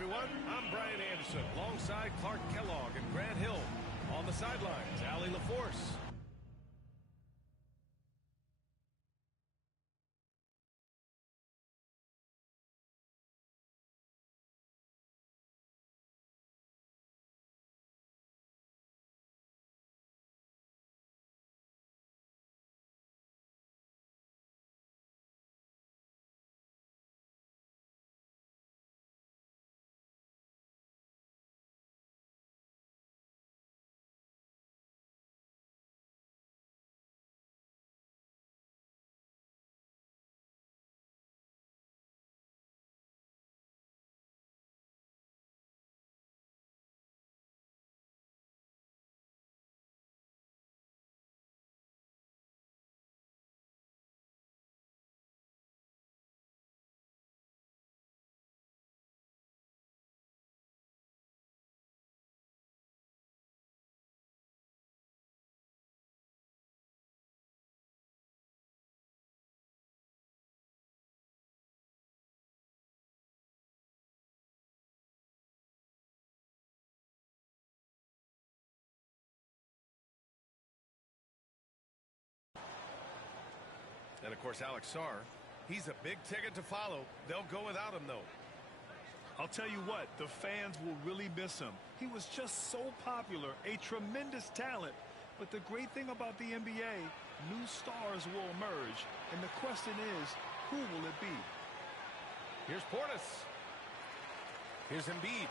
everyone. I'm Brian Anderson alongside Clark Kellogg and Grant Hill. On the sidelines, Allie LaForce. And, of course, Alex Sarr, he's a big ticket to follow. They'll go without him, though. I'll tell you what, the fans will really miss him. He was just so popular, a tremendous talent. But the great thing about the NBA, new stars will emerge. And the question is, who will it be? Here's Portis. Here's Embiid.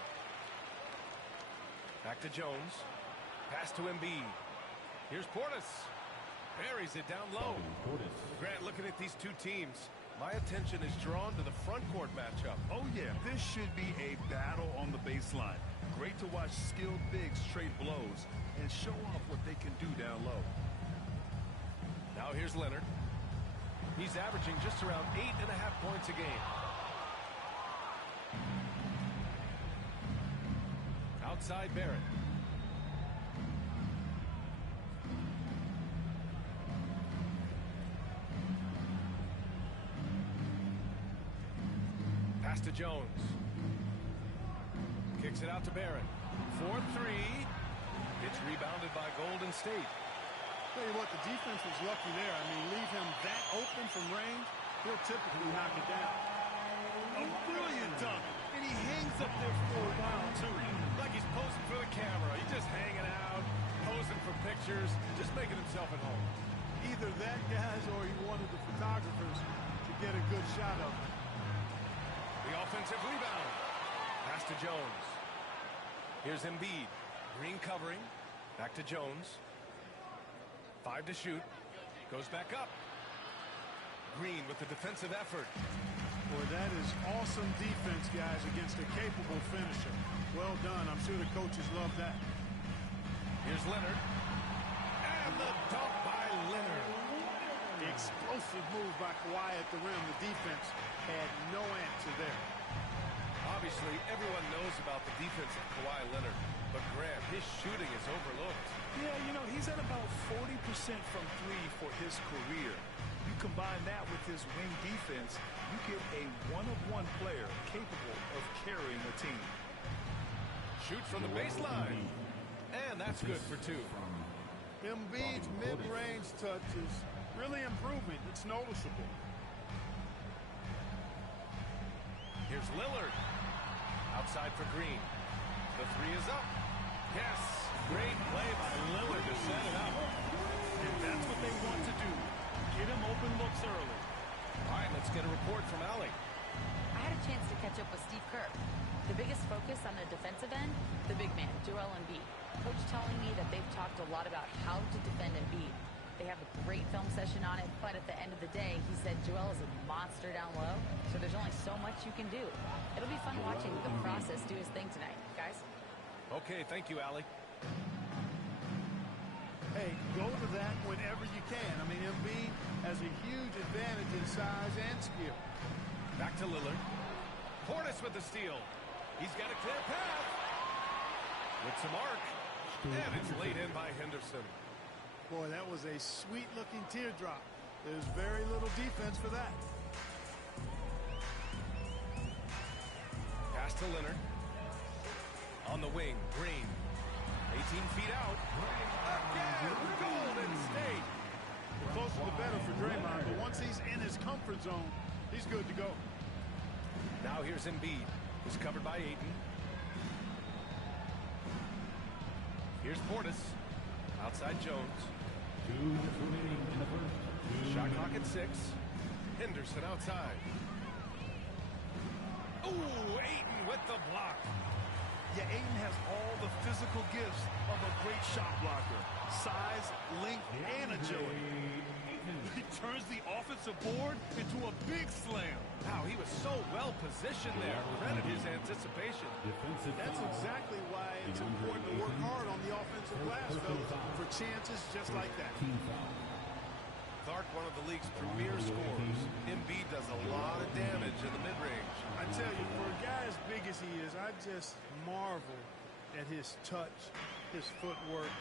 Back to Jones. Pass to Embiid. Here's Portis. Buries it down low. Grant, looking at these two teams, my attention is drawn to the front court matchup. Oh, yeah, this should be a battle on the baseline. Great to watch skilled bigs trade blows and show off what they can do down low. Now here's Leonard. He's averaging just around 8.5 points a game. Outside Barrett. Pass to Jones. Kicks it out to Barrett. 4-3. It's rebounded by Golden State. Tell you what, the defense was lucky there. I mean, leave him that open from range, he'll typically knock it down. A brilliant dunk, and he hangs up there for a while, too. Like he's posing for the camera. He's just hanging out, posing for pictures, just making himself at home. Either that, guys, or he wanted the photographers to get a good shot of him. The offensive rebound. Pass to Jones. Here's Embiid. Green covering. Back to Jones. 5 to shoot. Goes back up. Green with the defensive effort. Boy, that is awesome defense, guys, against a capable finisher. Well done. I'm sure the coaches love that. Here's Leonard. And the dunk by Leonard. The explosive move by Kawhi at the rim. The defense had no answer there. Obviously, everyone knows about the defense of Kawhi Leonard, but Grant, his shooting is overlooked. Yeah, you know, he's at about 40% from three for his career. You combine that with his wing defense, you get a one-of-one player capable of carrying a team. Shoot from the baseline. And that's good for two. Embiid's mid-range touch is really improving. It's noticeable. Here's Lillard. Outside for Green. The three is up. Yes. Great play by Lillard to set it up. And that's what they want to do. Get him open looks early. All right, let's get a report from Allie. I had a chance to catch up with Steve Kerr. The biggest focus on the defensive end, the big man, Joel Embiid. Coach telling me that they've talked a lot about how to defend Embiid. They have a great film session on it, but at the end of the day, he said Joel is a monster down low, so there's only so much you can do. It'll be fun watching the process do his thing tonight, guys. Okay, thank you, Allie. Hey, go to that whenever you can. I mean, Embiid has a huge advantage in size and skill. Back to Lillard. Portis with the steal. He's got a clear path. With some arc. And it's laid in by Henderson. Boy, that was a sweet-looking teardrop. There's very little defense for that. Pass to Leonard. On the wing, Green. 18 feet out. Again, Golden State. The closer the better for Draymond, but once he's in his comfort zone, he's good to go. Now here's Embiid. He's covered by Ayton. Here's Portis. Outside Jones. 2 minutes remaining in the first. Shot clock at 6. Henderson outside. Ooh, Ayton with the block. Yeah, Ayton has all the physical gifts of a great shot blocker. Size, length, and agility. He turns the offensive board into a big slam. Wow, he was so well positioned there. Credit his anticipation. Defensive That's foul. exactly why it's important to work hard on the offensive glass, fellas, for chances just like that. Team foul. Clark, one of the league's premier scorers. Embiid does a lot of damage in the mid-range. I tell you, for a guy as big as he is, I just marvel at his touch, his footwork,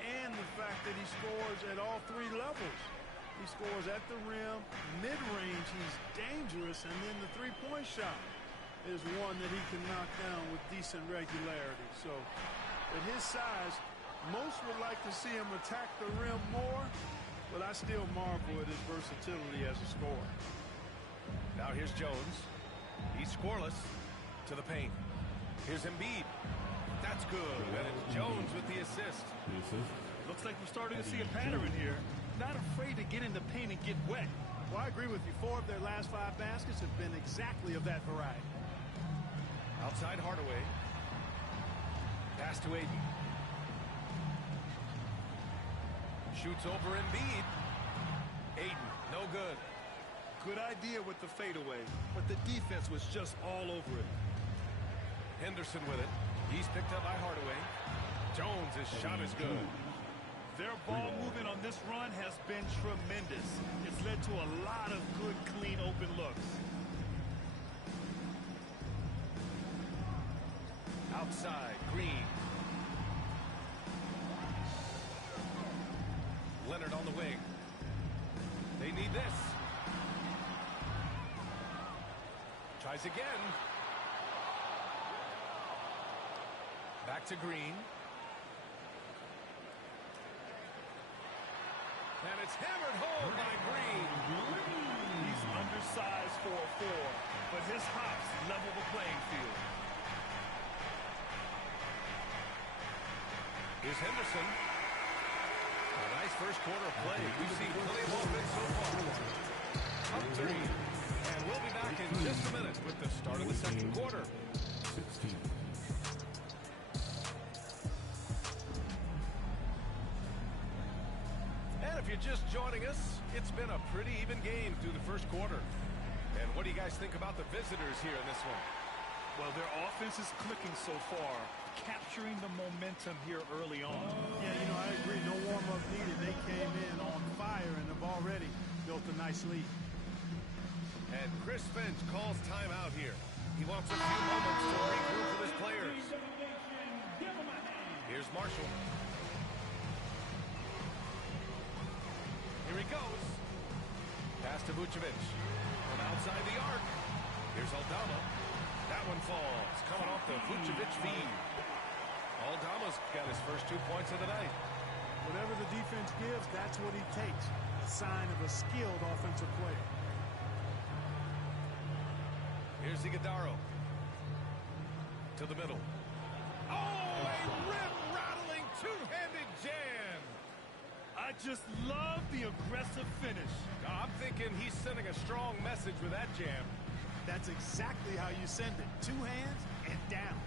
and the fact that he scores at all 3 levels. He scores at the rim, mid-range, he's dangerous, and then the three-point shot is one that he can knock down with decent regularity. So, at his size, most would like to see him attack the rim more, but I still marvel at his versatility as a scorer. Now here's Jones. He's scoreless. To the paint. Here's Embiid. That's good. And it's Jones with the assist. The assist. Looks like we're starting to see a pattern here. Not afraid to get in the paint and get wet. Well, I agree with you. 4 of their last 5 baskets have been exactly of that variety. Outside Hardaway. Pass to Ayton. Shoots over Embiid. Ayton, no good. Good idea with the fadeaway, but the defense was just all over it. Henderson with it. He's picked up by Hardaway. Jones, his shot is good. Their ball movement on this run has been tremendous. It's led to a lot of good, clean, open looks. Outside, Green. Leonard on the wing. They need this. Tries again. Back to Green. And it's hammered home by Green. He's undersized for a 4, but his hops level the playing field. Here's Henderson. A nice first quarter of play. We've seen plenty of offense so far. Up 3. And we'll be back in just a minute with the start of the second quarter. 16. And if you're just joining us, it's been a pretty even game through the first quarter. And what do you guys think about the visitors here in this one? Well, their offense is clicking so far, capturing the momentum here early on. Yeah, you know, I agree. No warm-up needed. They came in on fire and have already built a nice lead. And Chris Finch calls timeout here. He wants a few moments to regroup with his players. Here's Marshall. Here he goes. Pass to Vucevic. From outside the arc. Here's Aldama. That one falls. Coming off the Vucevic feed. Aldama's got his first 2 points of the night. Whatever the defense gives, that's what he takes. A sign of a skilled offensive player. Here's Iguodala. To the middle. Oh, a rim-rattling two-handed jam. I just love the aggressive finish. I'm thinking he's sending a strong message with that jam. That's exactly how you send it. 2 hands and down.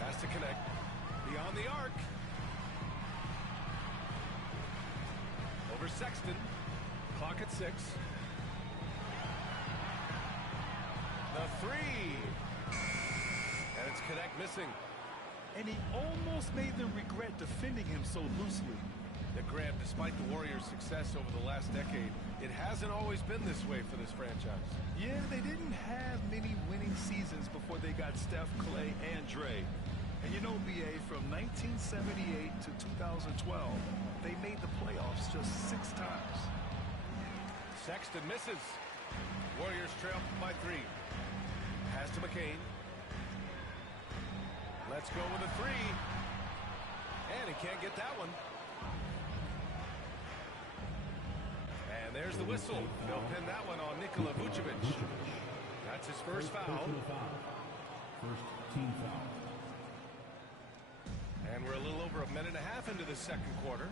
Pass to connect. Beyond the arc. Over Sexton. Clock at 6. The 3. And it's Connect missing. And he almost made them regret defending him so loosely. The Grant, despite the Warriors' success over the last decade, it hasn't always been this way for this franchise. Yeah, they didn't have many winning seasons before they got Steph, Clay, and Dre. And you know, BA, from 1978 to 2012, they made the playoffs just 6 times. Sexton misses. Warriors trail by 3. Pass to McCain. Let's go with a three. And he can't get that one. And there's the whistle. They'll pin that one on Nikola Vucevic. That's his first foul. First team foul. And we're a little over a minute and a half into the second quarter.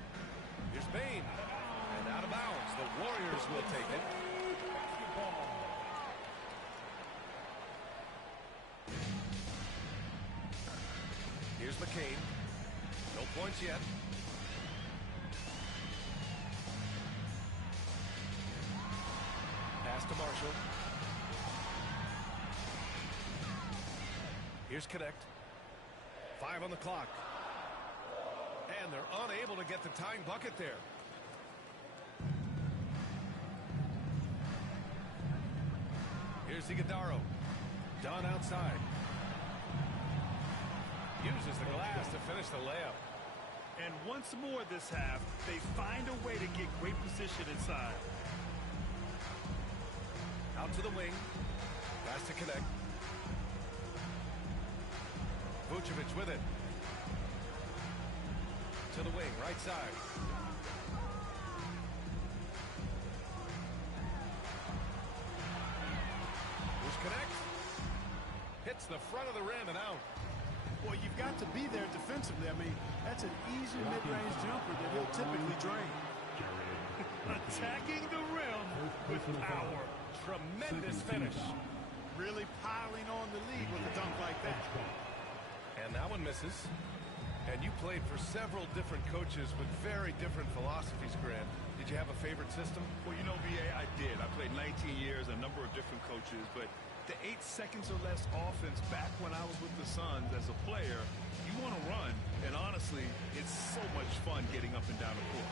Here's Bane. And out of bounds. The Warriors will take it. Here's McCain. No points yet. Pass to Marshall. Here's Connect. 5 on the clock. And they're unable to get the tying bucket there. Here's Iguodala. Done outside. Uses the glass to finish the layup. And once more this half, they find a way to get great position inside. Out to the wing. Pass to Connect. Vucevic with it. To the wing, right side. Here's Connect. Hits the front of the rim and out. Well, you've got to be there defensively. I mean, that's an easy mid-range jumper that he'll typically drain. Attacking the rim with power. Tremendous finish. Really piling on the lead with a dunk like that. And that one misses. And you played for several different coaches with very different philosophies, Grant. Did you have a favorite system? Well, you know, B.A., I did. I played 19 years, a number of different coaches, but the 8 seconds or less offense back when I was with the Suns as a player, you want to run, and honestly, it's so much fun getting up and down the court.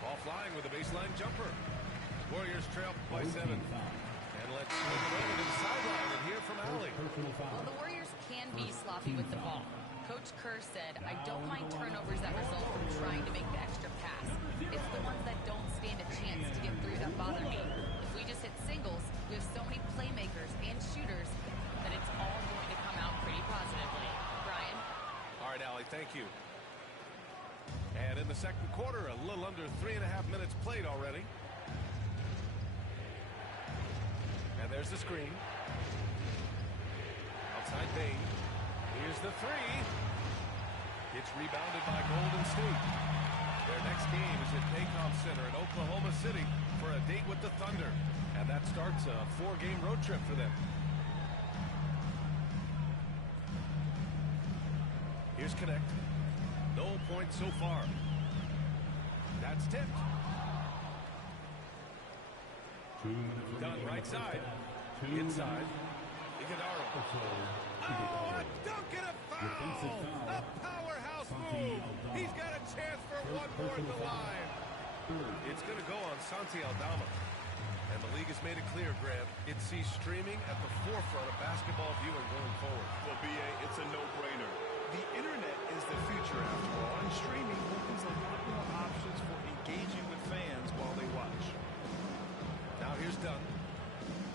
Ball flying with a baseline jumper. Warriors trail by 7. And let's swing it over to the sideline and hear from Allie. Well, the Warriors can be sloppy with the ball. Coach Kerr said, I don't mind turnovers that result from trying to make the extra pass. It's the ones that don't stand a chance to get through that bother me. If we just hit singles, we have so many playmakers and shooters that it's all going to come out pretty positively. Brian? All right, Allie, thank you. And in the second quarter, a little under 3.5 minutes played already. And there's the screen. Outside Bane. Here's the three. It's rebounded by Golden State. Their next game is at Paycom Center in Oklahoma City for a date with the Thunder. And that starts a 4-game road trip for them. Here's Connect. No points so far. That's tipped. Done right side. Inside. Iguodala. Oh, a dunk and a foul! A powerhouse move! He's got a chance for one more at the line. It's going to go on Santi Aldama. And the league has made it clear, Grant, it sees streaming at the forefront of basketball viewing going forward. Well, B.A., it's a no-brainer. The internet is the future after all, and streaming opens a lot more options for engaging with fans while they watch. Now here's Dunn.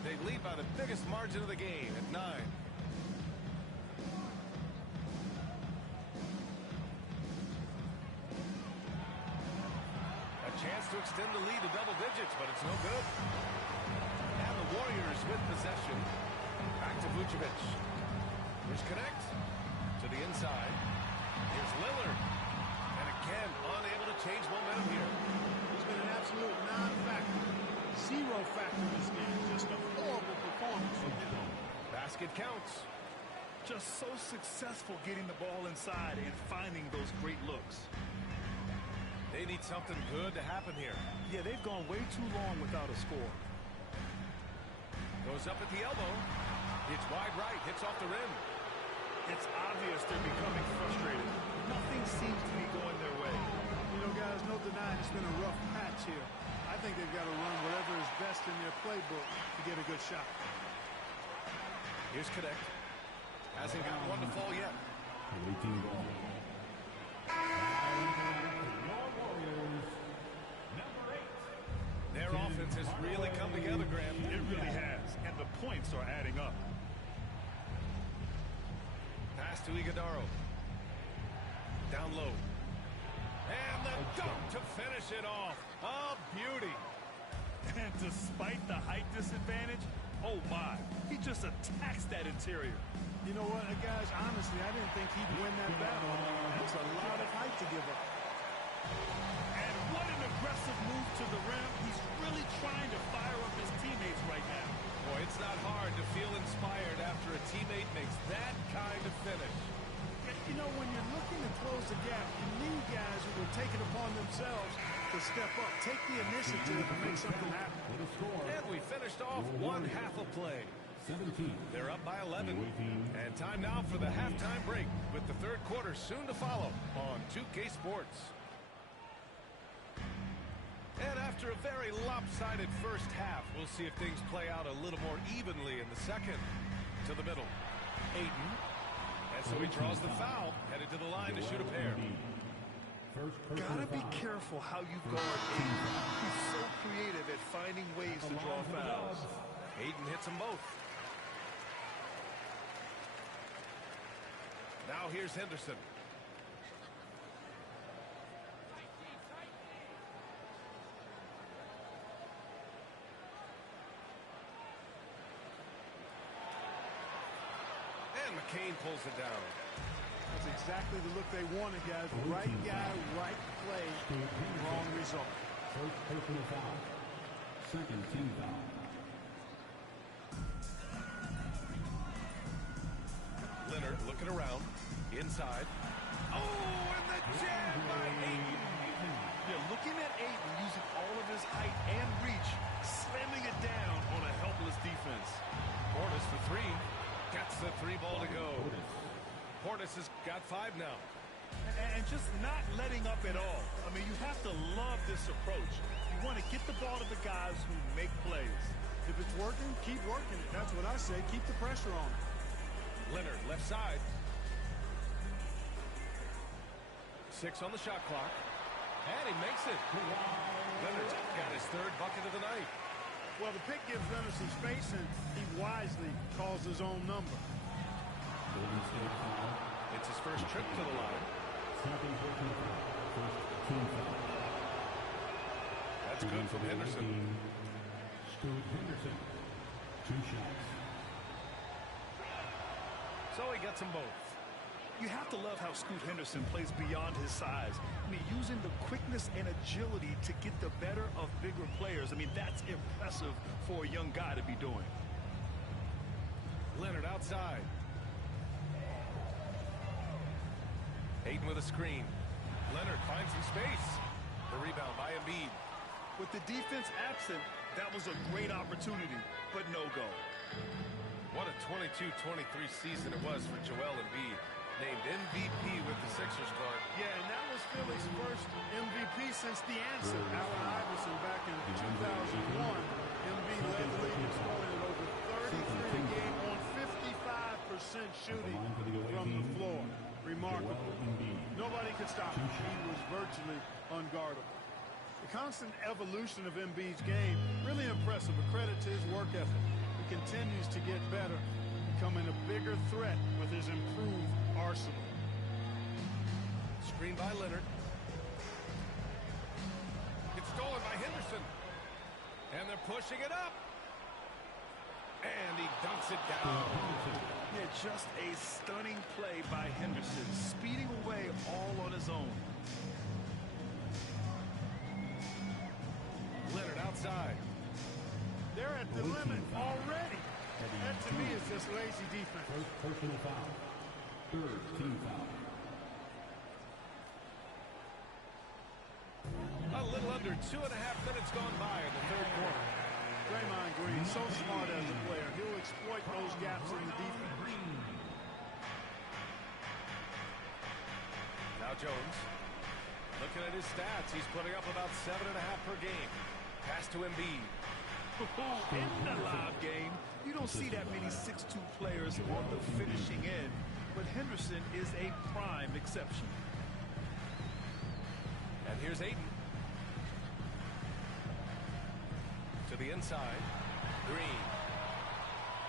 They lead by the biggest margin of the game at 9. A chance to extend the lead to double digits, but it's no good. And the Warriors with possession. Back to Vucevic. Here's Connect. To the inside. Here's Lillard. And again, unable to change momentum here. He's been an absolute non-factor. Zero factor in this game. Just a horrible performance from him. Basket counts. Just so successful getting the ball inside and finding those great looks. They need something good to happen here. Yeah, they've gone way too long without a score. Goes up at the elbow. It's wide right. Hits off the rim. It's obvious they're becoming frustrated. Nothing seems to be going their way. You know, guys, no denying it's been a rough patch here. I think they've got to run whatever is best in their playbook to get a good shot. Here's Connect. Hasn't got one to fall yet. Their offense has really come together, Graham. It really has, and the points are adding up. Pass Pass to Iguodaro. Down low. And the dunk to finish it off. A beauty. And despite the height disadvantage, oh my, he just attacks that interior. You know what, guys, honestly, I didn't think he'd win that battle. That's a lot of height to give up. And what an aggressive move to the rim. He's really trying to fire up his teammates right now. Boy, it's not hard to feel inspired after a teammate makes that kind of finish. You know, when you're looking to close the gap, you need guys who will take it upon themselves to step up, take the initiative and make something happen. And we finished off one half of play. 17. They're up by 11. And time now for the halftime break with the third quarter soon to follow on 2K Sports. And after a very lopsided first half, we'll see if things play out a little more evenly in the second. To the middle. Ayton. And so he draws the foul, headed to the line to shoot a pair. Gotta be careful how you guard Ayton. He's so creative at finding ways to draw fouls. Ayton hits them both. Now here's Henderson. And McCain pulls it down. That's exactly the look they wanted, guys. Right guy, right play, wrong result. First personal foul. Second team foul. Leonard looking around. Inside. Oh, and the jam by Ayton. Yeah, looking at Ayton using all of his height and reach, slamming it down on a helpless defense. Portis for three. Gets the three ball to go. Portis has got 5 now. And just not letting up at all. I mean, you have to love this approach. You want to get the ball to the guys who make plays. If it's working, keep working it. That's what I say. Keep the pressure on. Leonard, left side. 6 on the shot clock. And he makes it. Leonard's got his 3rd bucket of the night. Well, the pick gives Leonard some space, and he wisely calls his own number. Golden State foul. It's his first trip to the line. Second personal foul. First team foul. That's good from Henderson. Scoot Henderson. 2 shots. So he gets them both. You have to love how Scoot Henderson plays beyond his size. I mean, using the quickness and agility to get the better of bigger players. I mean, that's impressive for a young guy to be doing. Leonard outside. Ayton with a screen. Leonard finds some space. The rebound by Embiid. With the defense absent, that was a great opportunity, but no go. What a 22-23 season it was for Joel Embiid. Named MVP with the Sixers card. Yeah, and that was Philly's first MVP since the answer. Allen Iverson back in 2001. Embiid led the league in scoring at over 33 a game on 55% shooting from the floor. Remarkable. Nobody could stop him. He was virtually unguardable. The constant evolution of Embiid's game, really impressive. A credit to his work ethic. He continues to get better, becoming a bigger threat with his improved arsenal. Screen by Leonard. It's stolen by Henderson. And they're pushing it up. And he dunks it down. Yeah, just a stunning play by Henderson, speeding away all on his own. Leonard outside. They're at the limit already. That to me is just lazy defense. First personal foul. Third team foul. A little under 2.5 minutes gone by in the third quarter. Draymond Green, so smart as a player. He'll exploit those gaps in the defense. Now Jones. Looking at his stats, he's putting up about 7.5 per game. Pass to Embiid. In the live game, you don't see that many 6'2 players on the finishing end, but Henderson is a prime exception. And here's Ayton. To the inside. Green.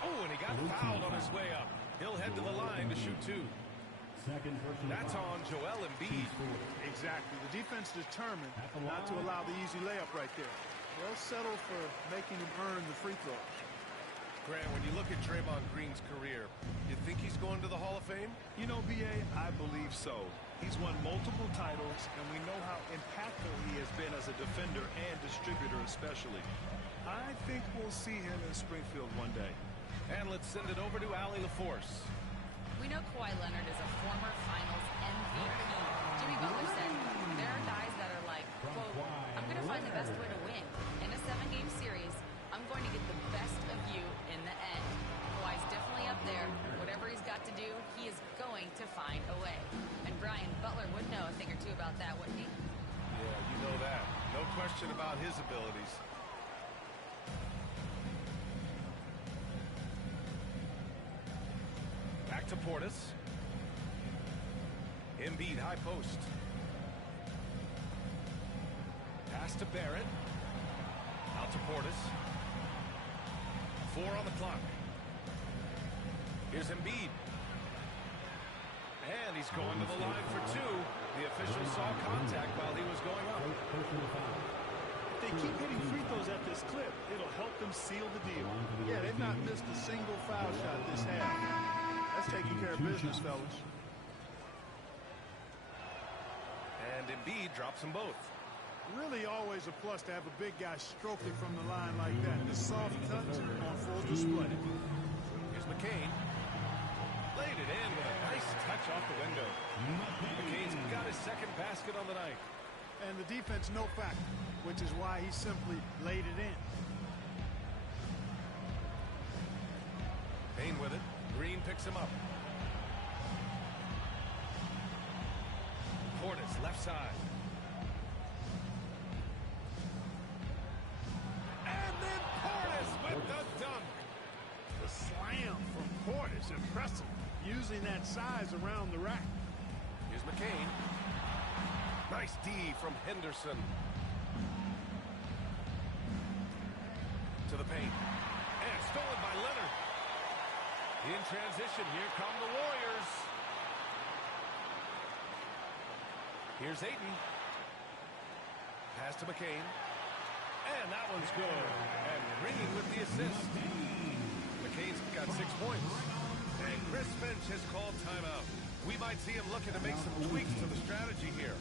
Oh, and he got fouled on his way up. He'll head to the line to shoot 2. Second personal That's foul. on Joel Embiid. Exactly. The defense determined not to allow the easy layup right there. They'll settle for making him earn the free throw. Grant, when you look at Draymond Green's career, you think he's going to the Hall of Fame? You know, B.A., I believe so. He's won multiple titles, and we know how impactful he has been as a defender and distributor especially. I think we'll see him in Springfield one day. And let's send it over to Allie LaForce. We know Kawhi Leonard is a former Finals MVP. Jimmy Butler said, there are guys that are like, quote, I'm going to find the best way to win. In a 7-game series, I'm going to get the best of you in the end. Kawhi's definitely up there. Whatever he's got to do, he is going to find a way. And Brian Butler would know a thing or two about that, wouldn't he? Yeah, you know that. No question about his abilities. Back to Portis. Embiid, high post. Pass to Barrett. Out to Portis. 4 on the clock. Here's Embiid. And he's going to the line for 2. The official saw contact while he was going up. If they keep hitting free throws at this clip, it'll help them seal the deal. Yeah, they've not missed a single foul shot this half. That's taking care of business, fellas. And Embiid drops them both. Really always a plus to have a big guy stroke it from the line like that. The soft touch on full display. Here's McCain. Laid it in with a nice touch off the window. McCain's got his second basket on the night. And the defense no factor, which is why he simply laid it in. Payne with it. Green picks him up. Portis, left side. And then Portis with the dunk. The slam from Portis, impressive. Using that size around the rack. Here's McCain. Nice D from Henderson. To the paint. And stolen by Leonard. In transition, here come the Warriors. Here's Ayton. Pass to McCain. And that one's good. And Green with the assist. McCain's got 6 points. And Chris Finch has called timeout. We might see him looking to make some tweaks to the strategy here.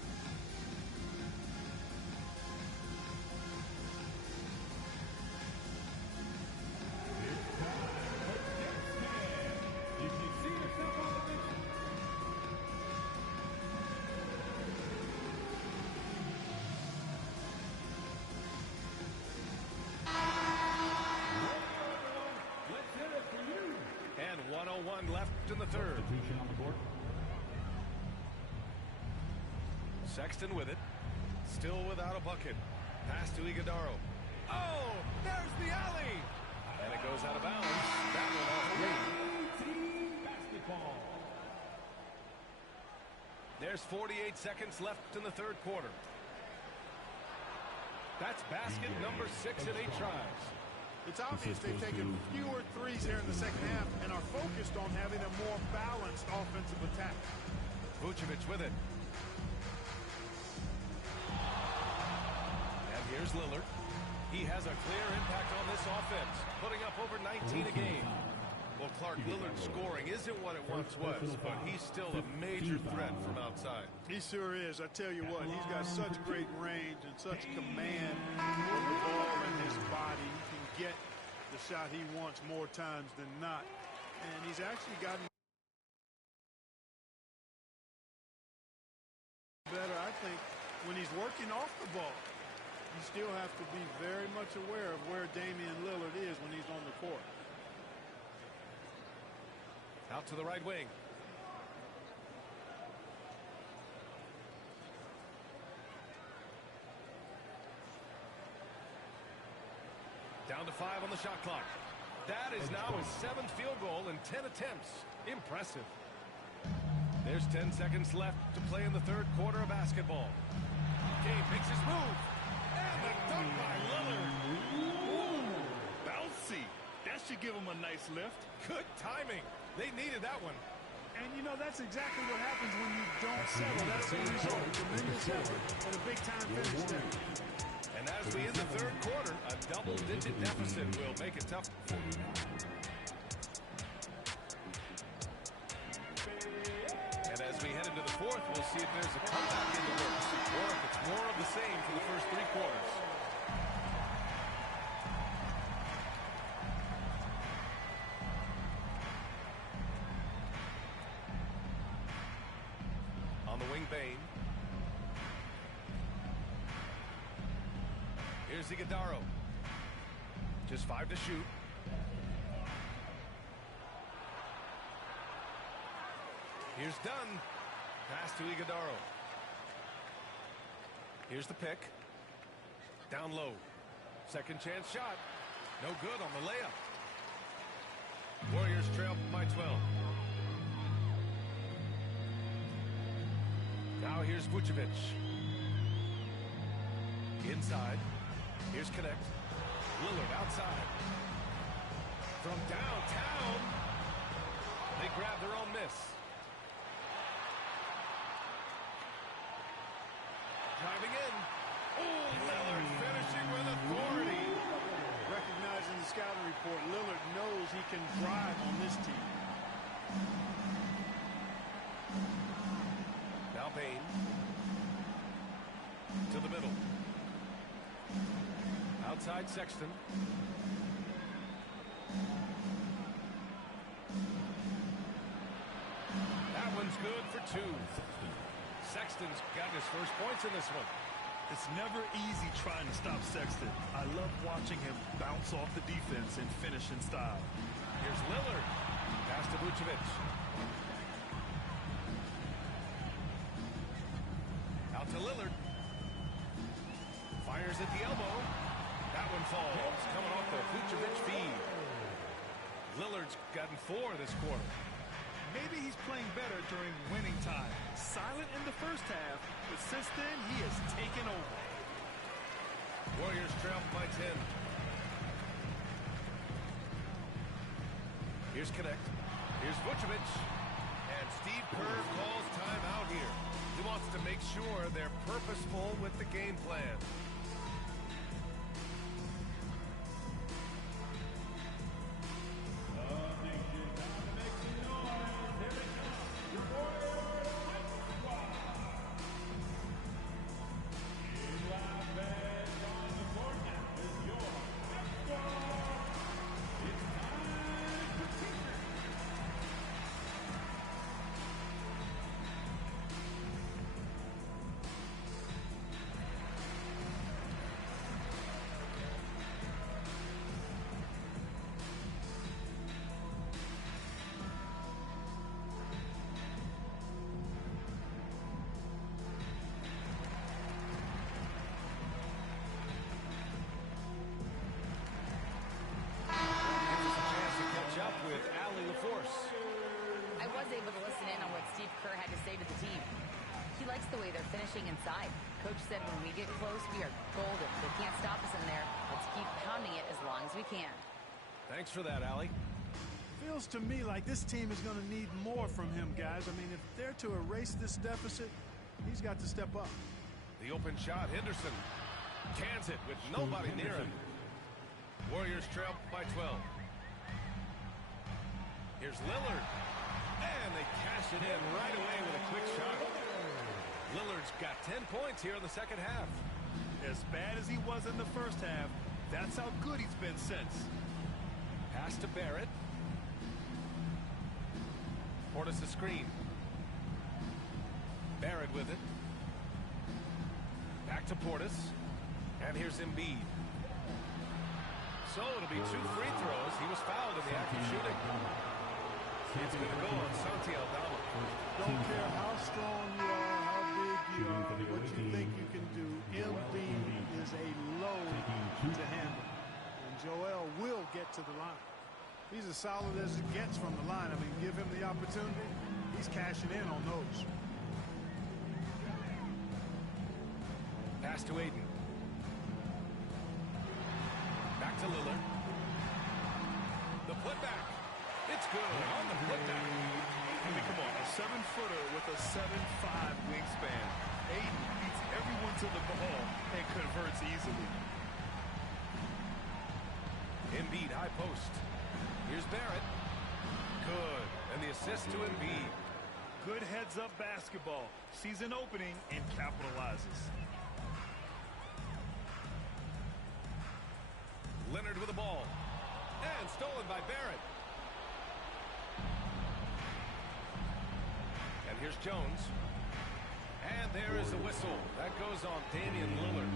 And 1:01 left in the third. On the court. Sexton with it. Still without a bucket. Pass to Iguodaro. Oh, there's the alley. And it goes out of bounds. That one off the rim. Basketball. There's 48 seconds left in the third quarter. That's basket number 6 in 8 tries. It's obvious they've taken fewer threes here in the second half and are focused on having a more balanced offensive attack. Vucevic with it. And here's Lillard. He has a clear impact on this offense, putting up over 19 a game. Well, Clark, Lillard's scoring isn't what it once was, but he's still a major threat from outside. He sure is. I tell you what, he's got such great range and such command of the ball in his body. He can get the shot he wants more times than not. And he's actually gotten better, I think, when he's working off the ball. You still have to be very much aware of where Damian Lillard is when he's on the court. Out to the right wing. Down to 5 on the shot clock. That is now his 7th field goal in 10 attempts. Impressive. There's 10 seconds left to play in the third quarter of basketball. Game makes his move. And the dunk by Lillard. Ooh, bouncy. That should give him a nice lift. Good timing. They needed that one. And, you know, that's exactly what happens when you don't settle. That's the result. Tremendous effort and a big-time finish there. And as we end the third quarter, a double-digit deficit will make it tough. And as we head into the fourth, we'll see if there's a comeback in the works, or if it's more of the same for the first three quarters. On the wing, Bain. Here's Iguodaro. Just 5 to shoot. Here's Dunn. Pass to Iguodaro. Here's the pick. Down low. Second chance shot. No good on the layup. Warriors trail by 12. Now here's Vucevic. Inside. Here's Connect. Lillard outside. From downtown. They grab their own miss. Driving in. Oh, Lillard finishing with authority. Recognizing the scouting report, Lillard knows he can drive on this team. Now Bain. To the middle. Outside Sexton. That one's good for 2. Sexton's got his first points in this one. It's never easy trying to stop Sexton. I love watching him bounce off the defense and finish in style. Here's Lillard. Pass to Vucevic. Out to Lillard. Fires at the elbow. That one falls. Coming off the Vucevic feed. Lillard's gotten 4 this quarter. Maybe he's playing better during winning time. Silent in the first half, but since then he has taken over. Warriors trail by 10. Here's Connect. Here's Vucevic. And Steve Kerr calls timeout here. He wants to make sure they're purposeful with the game plan. The way they're finishing inside. Coach said when we get close, we are golden. They can't stop us in there. Let's keep pounding it as long as we can. Thanks for that, Allie. Feels to me like this team is going to need more from him, guys. I mean, if they're to erase this deficit, he's got to step up. The open shot, Henderson cans it with nobody near him. Warriors trail by 12. Here's Lillard. And they cash it in right away with a quick shot. Lillard's got 10 points here in the second half. As bad as he was in the first half, that's how good he's been since. Pass to Barrett. Portis a screen. Barrett with it. Back to Portis. And here's Embiid. So it'll be 2 free throws. He was fouled in the act of shooting. It's going to go on Santi Aldama. Don't care how strong you are, how big you are, what you think you can do. Embiid is a load to handle. And Joel will get to the line. He's as solid as it gets from the line. I mean, give him the opportunity. He's cashing in on those. Pass to Aiden. Back to Lillard. The putback. It's good on the putback. I mean, come on, a 7-footer with a 7'5" wingspan. Ayton beats everyone to the ball and converts easily. Embiid, high post. Here's Barrett. Good. And the assist to Embiid. Good heads-up basketball. Sees an opening and capitalizes. Leonard with the ball. And stolen by Barrett. And here's Jones. And there is the whistle. That goes on Damian Lillard.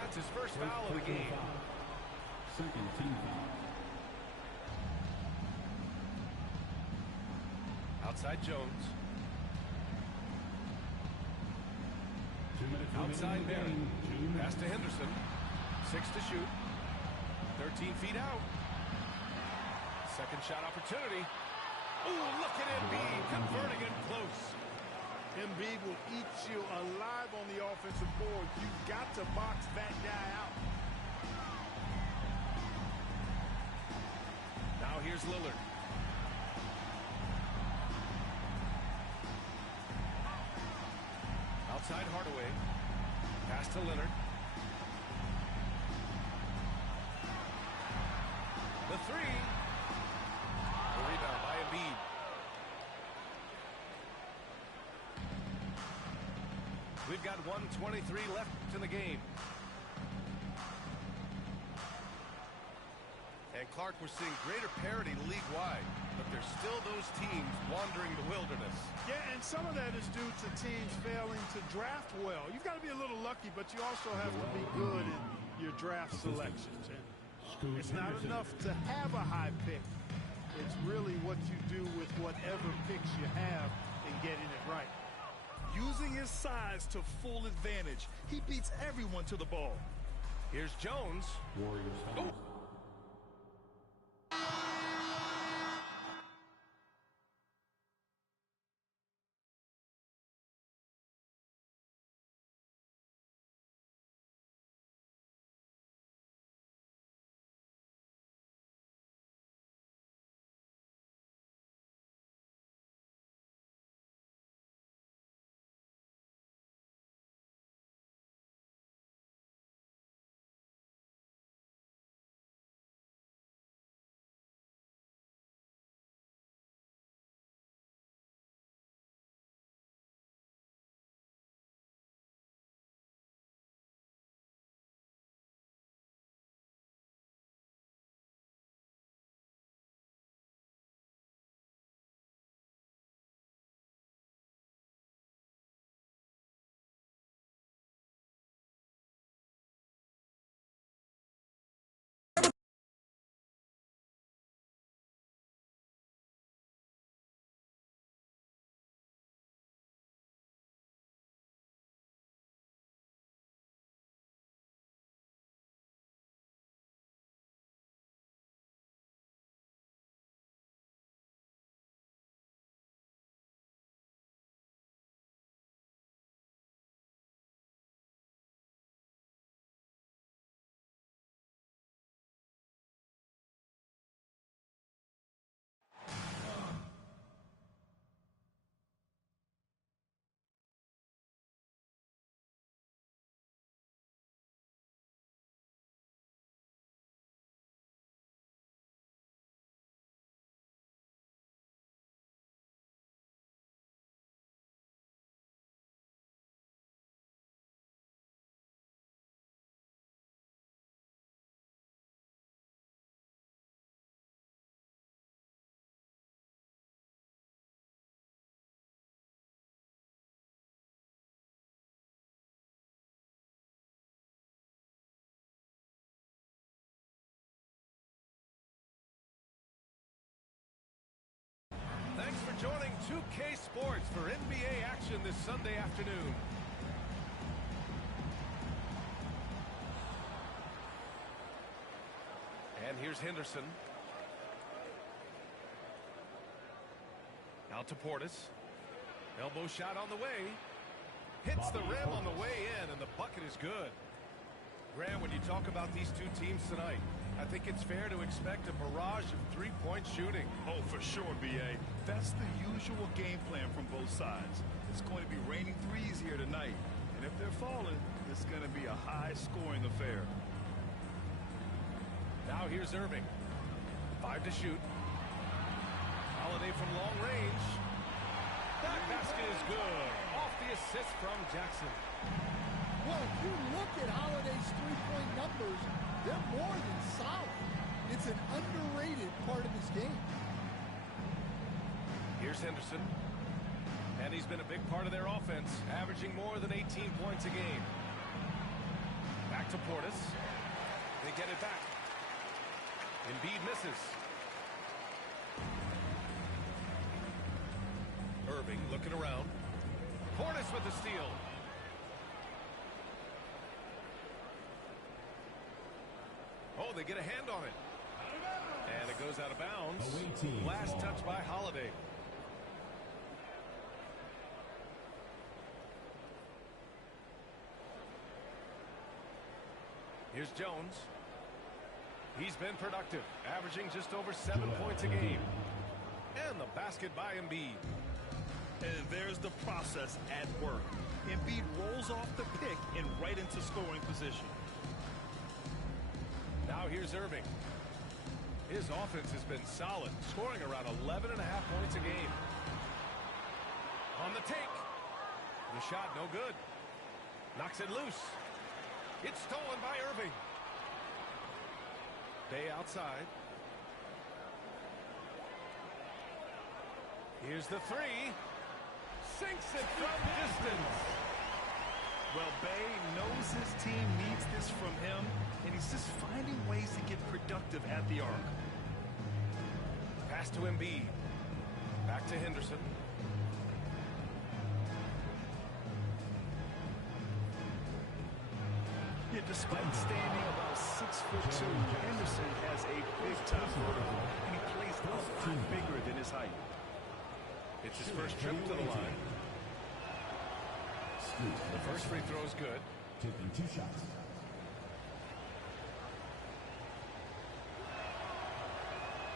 That's his first foul of the game. Second team foul. Outside Jones. 2 minutes Outside remaining in the Barrett. game. Pass to Henderson. 6 to shoot. 13 feet out. Second shot opportunity. Ooh, look at Embiid converting it close. Embiid will eat you alive on the offensive board. You've got to box that guy out. Now here's Lillard. Outside Hardaway. Pass to Leonard. The three. The rebound by Embiid. We've got 1:23 left in the game. And Clark, we're seeing greater parity league-wide, but there's still those teams wandering the wilderness. Yeah, and some of that is due to teams failing to draft well. You've got to be a little lucky, but you also have to be good in your draft selections. And it's not enough to have a high pick. It's really what you do with whatever picks you have and getting it right. Using his size to full advantage, he beats everyone to the ball. Here's Jones. Warriors foul. Thanks for joining 2K Sports for NBA action this Sunday afternoon. And here's Henderson. Out to Portis. Elbow shot on the way. Hits the rim on the way in, and the bucket is good. Grant, when you talk about these two teams tonight, I think it's fair to expect a barrage of three-point shooting. Oh, for sure, B.A. That's the usual game plan from both sides. It's going to be raining threes here tonight. And if they're falling, it's going to be a high-scoring affair. Now here's Irving. 5 to shoot. Holiday from long range. That basket is good. Off the assist from Jackson. Well, if you look at Holiday's three-point numbers, they're more than solid. It's an underrated part of his game. Here's Henderson. And he's been a big part of their offense, averaging more than 18 points a game. Back to Portis. They get it back. Embiid misses. Irving looking around. Portis with the steal. Oh, they get a hand on it. And it goes out of bounds. Last touch by Holiday. Here's Jones. He's been productive, averaging just over 7 points a game. And the basket by Embiid. And there's the process at work. Embiid rolls off the pick and right into scoring position. Now here's Irving. His offense has been solid, scoring around 11.5 points a game. On the take. The shot no good. Knocks it loose. It's stolen by Irving. Bay outside. Here's the three. Sinks it from distance. Well, Bay knows his team needs this from him, and he's just finding ways to get productive at the arc. Pass to Embiid. Back to Henderson. Yeah, despite standing about 6'2", Henderson has a big-time vertical, and he plays a lot bigger than his height. It's his first trip to the line. The first free throw is good. Taking 2 shots.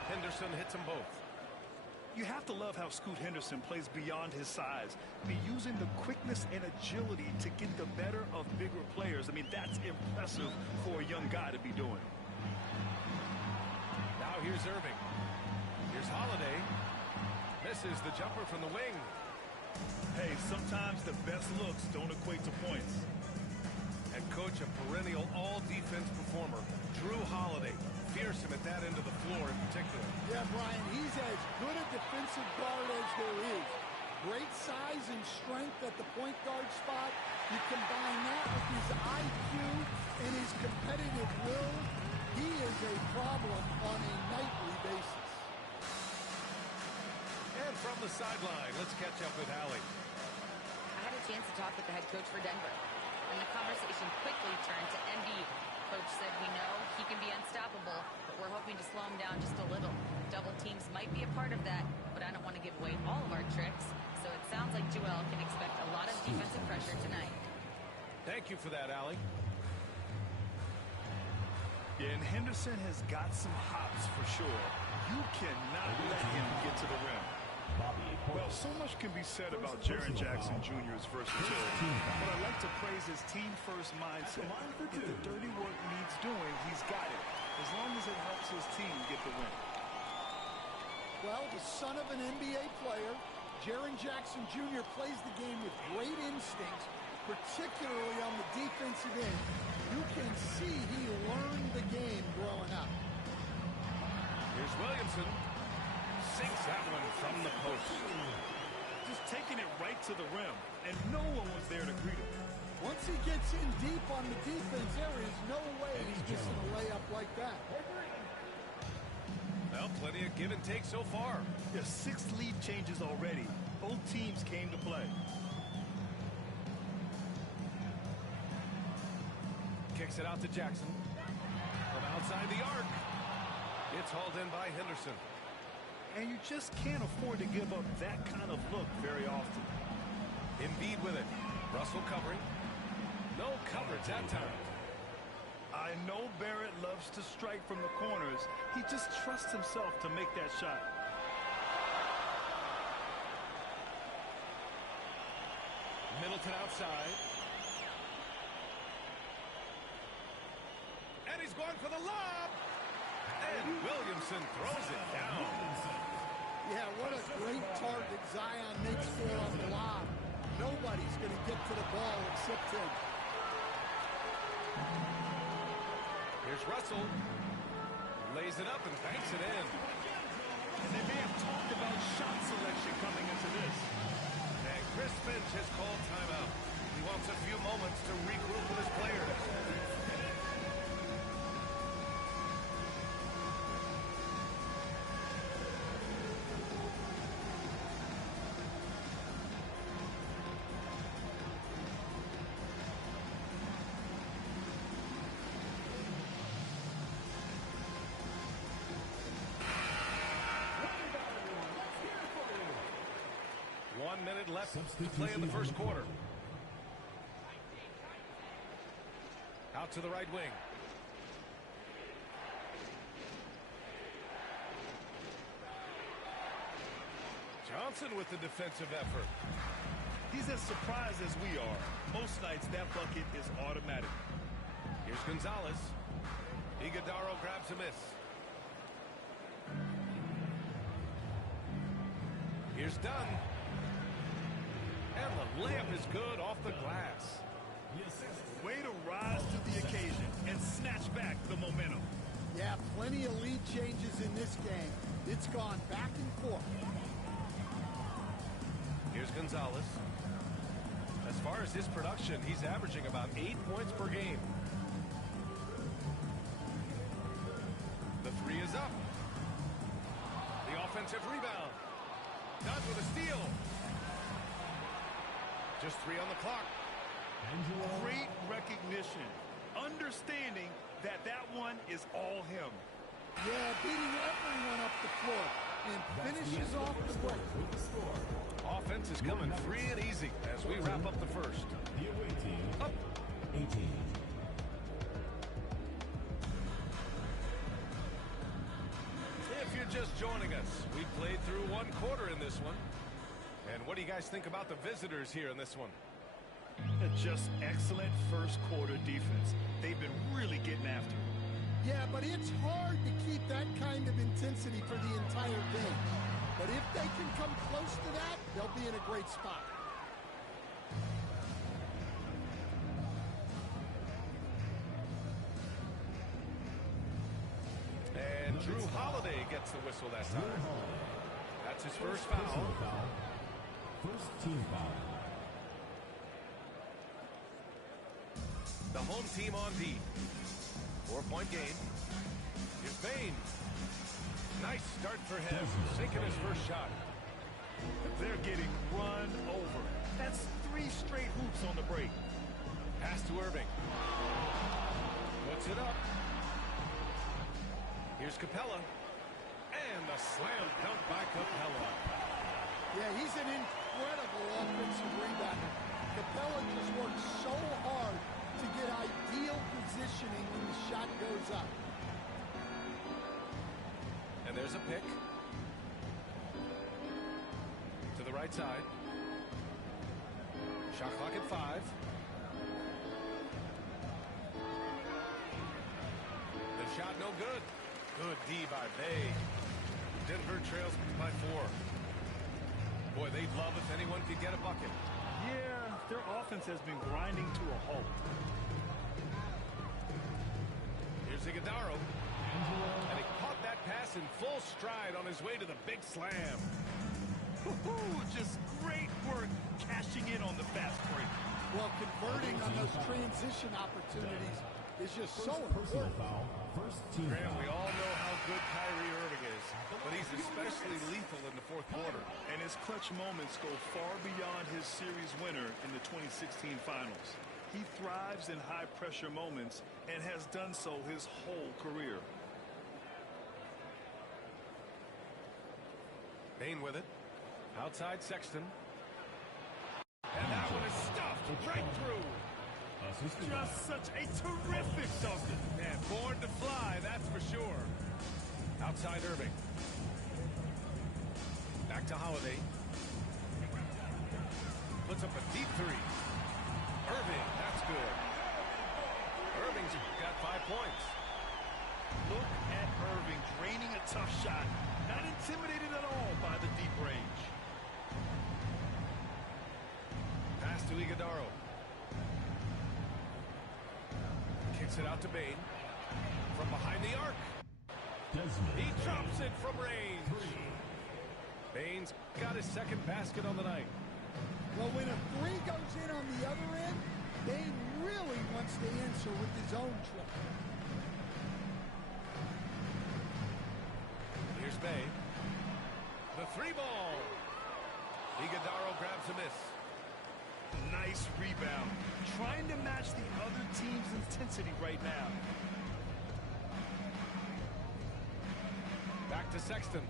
Henderson hits them both. You have to love how Scoot Henderson plays beyond his size. Be using the quickness and agility to get the better of bigger players. I mean, that's impressive for a young guy to be doing. Now here's Irving. Here's Holiday. Misses the jumper from the wing. Hey, sometimes the best looks don't equate to points. And coach, a perennial all-defense performer, Drew Holiday. Fearsome at that end of the floor in particular. Yeah, Brian, he's as good a defensive guard as there is. Great size and strength at the point guard spot. You combine that with his IQ and his competitive will, he is a problem on a nightly basis. And from the sideline, let's catch up with Allie. I had a chance to talk with the head coach for Denver, and the conversation quickly turned to Embiid. Coach said, we know he can be unstoppable, but we're hoping to slow him down just a little. Double teams might be a part of that, but I don't want to give away all of our tricks. So it sounds like Joel can expect a lot of defensive pressure tonight. Thank you for that, Allie. Yeah, and Henderson has got some hops for sure. You cannot let him get to the rim. Well, so much can be said about Jaren Jackson Jr.'s versatility, but I like to praise his team-first mindset. If the dirty work needs doing, he's got it, as long as it helps his team get the win. Well, the son of an NBA player, Jaren Jackson Jr. plays the game with great instincts, particularly on the defensive end. You can see he learned the game growing up. Here's Williamson. Sinks that one from the post. Just taking it right to the rim, and no one was there to greet him. Once he gets in deep on the defense, there is no way he's missing a layup like that. Well, plenty of give and take so far. Yeah, 6 lead changes already. Both teams came to play. Kicks it out to Jackson. From outside the arc. It's hauled in by Henderson. And you just can't afford to give up that kind of look very often. Embiid with it. Russell covering. No coverage that time. I know Barrett loves to strike from the corners. He just trusts himself to make that shot. Middleton outside. And he's going for the lob. And Williamson throws it down. Yeah, what a great target Zion makes for on the lob. Nobody's going to get to the ball except him. Here's Russell. Lays it up and banks it in. And they may have talked about shot selection coming into this. And Chris Finch has called timeout. He wants a few moments to regroup with his players. One minute left to play in the first quarter. Out to the right wing. Johnson with the defensive effort. He's as surprised as we are. Most nights that bucket is automatic. Here's Gonzalez. Iguodaro grabs a miss. Here's Dunn. And the layup is good off the glass. Way to rise to the occasion and snatch back the momentum. Yeah, plenty of lead changes in this game. It's gone back and forth. Here's Gonzalez. As far as his production, he's averaging about 8 points per game. The three is up. The offensive rebound. Dunn with a steal. Just 3 on the clock. Great recognition. Understanding that that one is all him. Yeah, beating everyone up the floor and finishes off the break. Offense is coming free and easy as we wrap up the first. The away team, Up. 18. If you're just joining us, we played through one quarter in this one. And what do you guys think about the visitors here in this one? Just excellent first quarter defense. They've been really getting after it. Yeah, but it's hard to keep that kind of intensity for the entire game. But if they can come close to that, they'll be in a great spot. And Drew Holiday gets the whistle that time. That's his first foul. First team foul. The home team on D. 4-point game. Here's Bane. Nice start for him. Sinking his first shot. They're getting run over. That's 3 straight hoops on the break. Pass to Irving. Puts it up. Here's Capella. And a slam dunk by Capella. Yeah, he's an incredible offensive rebounder. Capella just works so hard to get ideal positioning when the shot goes up. And there's a pick. To the right side. Shot clock at 5. The shot no good. Good D by Bay. Denver trails by 4. Boy, they'd love if anyone could get a bucket. Yeah, their offense has been grinding to a halt. Here's Iguodaro. And he caught that pass in full stride on his way to the big slam. Just great work cashing in on the fast break. Well, converting on those transition opportunities is just so important. Foul. First team Graham, foul. we all know how good Kyrie Irving is, but he's especially lethal in the fourth quarter. And his clutch moments go far beyond his series winner in the 2016 finals. He thrives in high-pressure moments and has done so his whole career. Bane with it. Outside Sexton. And that one is stuffed right through. Just such a terrific dunker. Man, born to fly, that's for sure. Outside Irving. Back to Holiday. Puts up a deep three. Irving, that's good. Irving's got 5 points. Look at Irving draining a tough shot. Not intimidated at all by the deep range. Pass to Iguodaro. Kicks it out to Bane. From behind the arc. He drops it from range. Bane's got his second basket on the night. Well, when a three goes in on the other end, Bane really wants to answer with his own trick. Here's Bay. The three ball. Iguodaro grabs a miss. Nice rebound. Trying to match the other team's intensity right now. Back to Sexton.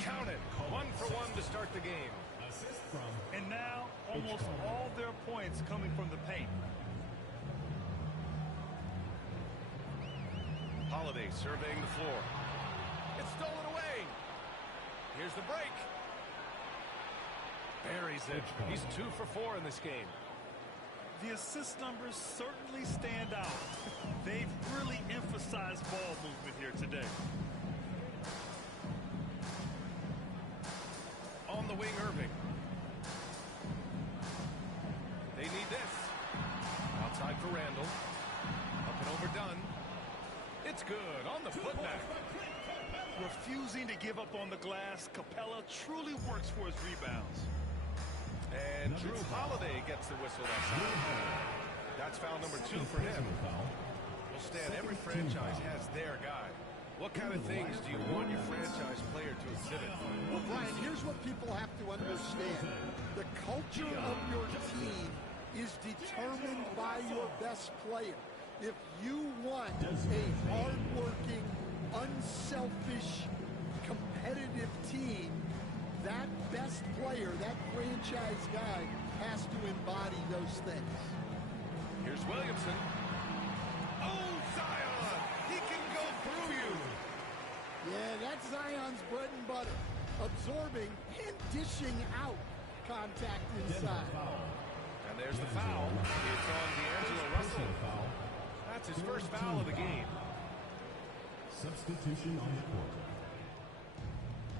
Count it. 1 for 1 to start the game. And now, almost all their points coming from the paint. Holiday surveying the floor. It's stolen away. Here's the break. Buries it. He's 2 for 4 in this game. The assist numbers certainly stand out. They've really emphasized ball movement here today. On the wing, Irving. They need this. Outside for Randall. Up and over Dunn. It's good on the putback. Refusing to give up on the glass, Capella truly works for his rebounds. And Drew Holiday gets the whistle that time. That's foul number 2 for him. Well, Stan, every franchise has their guy. What kind of things do you want your franchise player to exhibit? Well, Brian, here's what people have to understand. The culture of your team is determined by your best player. If you want a hard-working, unselfish, competitive team, that best player, that franchise guy, has to embody those things. Here's Williamson. Oh, Zion! He can go through you! Yeah, that's Zion's bread and butter. Absorbing and dishing out contact inside. And there's the foul. It's on D'Angelo Russell. That's his first foul of the game. Substitution on the court.